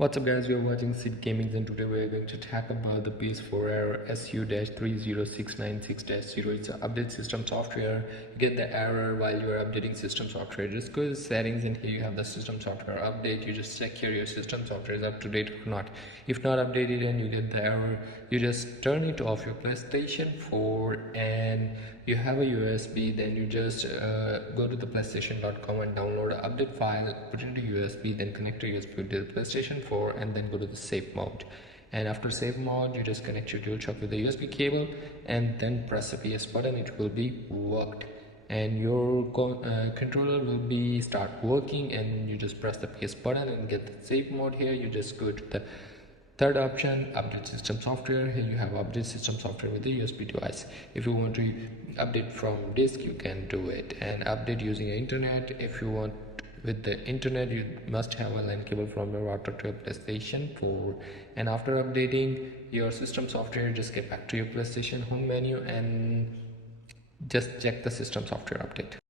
What's up guys, we are watching Sid Gaming and today we are going to talk about the PS4 error SU-30696-0. It's an update system software. You get the error while you are updating system software. Just go to settings and here you have the system software update. You just check here your system software is up to date or not. If not updated and you get the error, you just turn it off your PlayStation 4 and you have a USB, then you just go to the PlayStation.com and download an update file, put it into USB, then connect your USB to the PlayStation 4 and then go to the save mode. And after save mode, you just connect your DualShock with the USB cable and then press the PS button. It will be worked and your controller will be start working, and you just press the PS button and get the save mode. Here you just go to the third option, update system software. Here you have update system software with the USB device. If you want to update from disk, you can do it, and update using the internet. If you want with the internet, you must have a LAN cable from your router to your PlayStation 4. And after updating your system software, just get back to your PlayStation home menu and just check the system software update.